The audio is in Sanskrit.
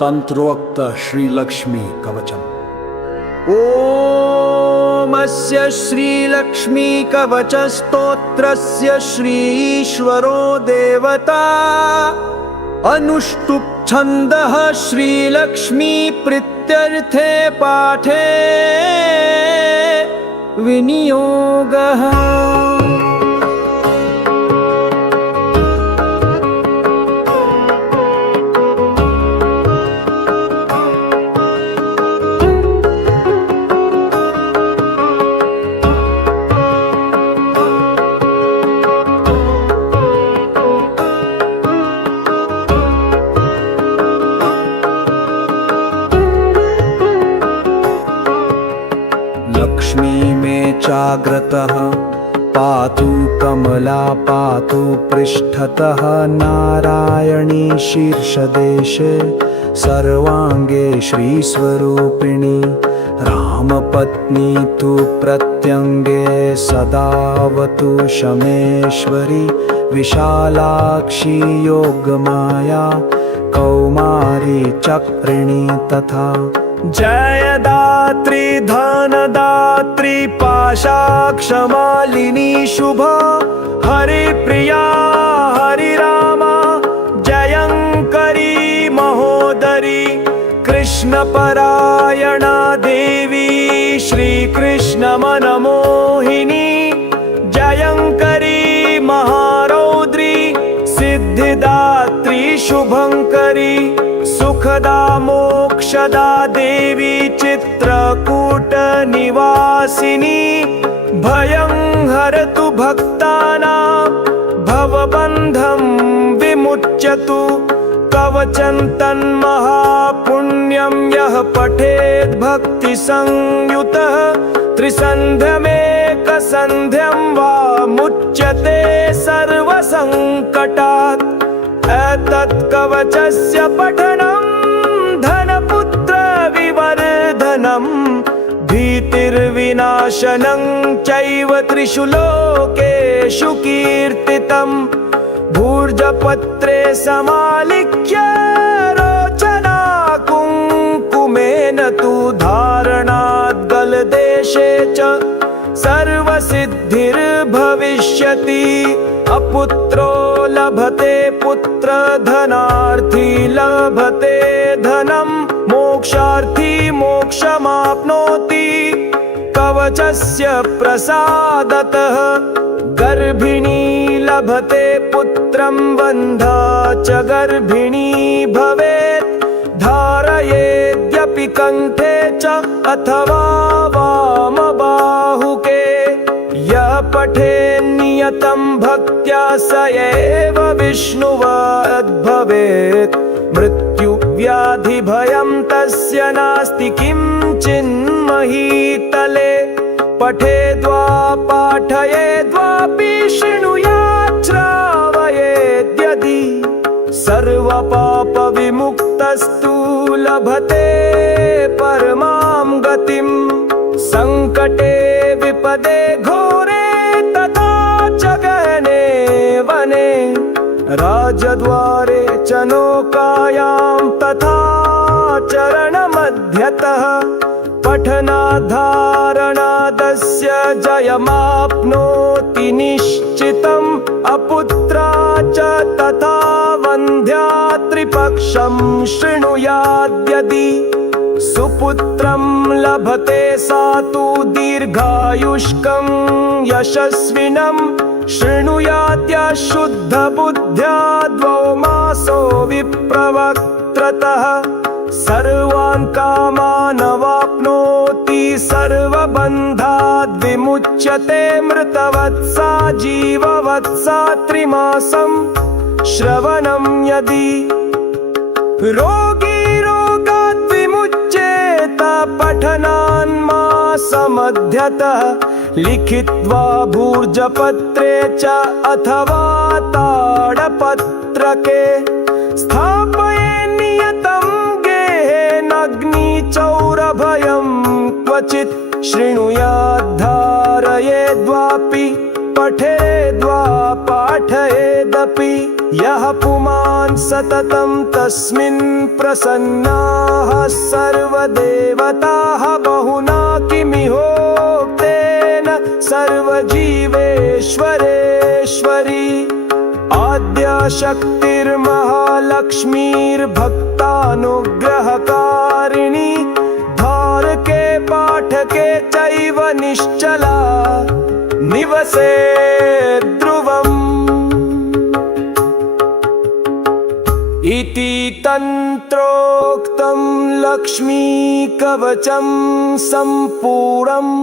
तंत्रोक्त श्रीलक्ष्मी कवचम्। ओमस्य श्रीलक्ष्मी कवच स्तोत्रस्य श्रीश्वरो देवता अनुष्टुप् छन्दः श्रीलक्ष्मी प्रीत्यर्थे पाठे विनियोगः। लक्ष्मी मे चाग्रतः पातु कमला पातु पृष्ठतः नारायणी शीर्षदेशे सर्वांगे श्रीस्वरूपिणी रामपत्नी तु प्रत्यंगे सदावतु शमेश्वरी विशालाक्षी योगमाया कौमारी चक्रिणी तथा। जयदात्री धनदात्री पाशाक्षमालिनी शुभा हरिप्रिया हरिरामा जयंकरी महोदरी कृष्णपरायणा देवी श्रीकृष्णमनमोहिनी जयंकरी महारौद्री सिद्धिदात्री शुभंकरी सुखदा मोक्षदा देवी चित्रकूट निवासिनी भयं हरतु भक्तानां भवबन्धं विमुच्यतु कवचं तन्महापुण्यं यः पठेत् भक्तिसंयुतः त्रिसन्ध्यमेकसन्ध्यं वा मुच्यते सर्वसङ्कटात्। एतत् कवचस्य पठनं धनपुत्र विवर्धनं भीतिर्विनाशनं चैव त्रिषु लोकेषु कीर्तितं। भूर्जपत्रे समालिख्य रोचना कुङ्कुमेन तु धारणात् गलदेशे च सर्वसिद्धिर्भविष्यति। अपुत्रो लभते पुत्र धनार्थी लभते धनं मोक्षार्थी मोक्षमाप्नोति कवचस्य प्रसादतः। गर्भिणी लभते पुत्रं बन्धा च गर्भिणी भवेत् धारयेद्यपि कण्ठे च अथवा वामबाहुके। यः पठेन्नियतं भक्त्या स एव विष्णुवद्भवेत् मृत्युव्याधिभयं तस्य नास्ति किंचिन्महीतले। पठेद्वा पाठयेद्वापि शृणुयात् श्रावयेद्यदि सर्वपापविमुक्तस्तु लभते परमां गतिं। संकटे विपदे घोरे तथा च गहने वने राजद्वारे च नौकायां तथा चरणमध्यतः पठनाधारणादस्य जयमाप्नोति निश्चितम्। अपुत्रा च तथा वन्ध्या त्रिपक्षं शृणुयाद्यदि सुपुत्रं लभते सा तु दीर्घायुष्कं यशस्विनं शृणुयाद्य शुद्धबुद्ध्या द्वौ मासो विप्रवक्त्रतः। सर्वान् कामानवाप्नोति सर्वबन्धाद् विमुच्यते मृतवत्सा जीववत्सा त्रिमासं श्रवणं यदि। रोगी रोगात् विमुच्येत पठनान्मासमध्यतः लिखित्वा भूर्जपत्रे च अथवा ताडपत्रके स्थापये नियतं गेहेनग्निचौरभयं क्वचित् शृणुयाद्धारयेद्वापि पठेद्वा पाठयेदपि यः पुमान् सततं तस्मिन् प्रसन्नाः सर्वदेवताः बहुना किमिहोक्तेन सर्वजीवेश्वरेश्वरी आद्यशक्तिर्महालक्ष्मीर्भक्तानुग्रहकारिणी धारके पाठके चैव निश्चला निवसे ध्रुवम् इति तन्त्रोक्तं लक्ष्मीकवचं सम्पूर्णम्।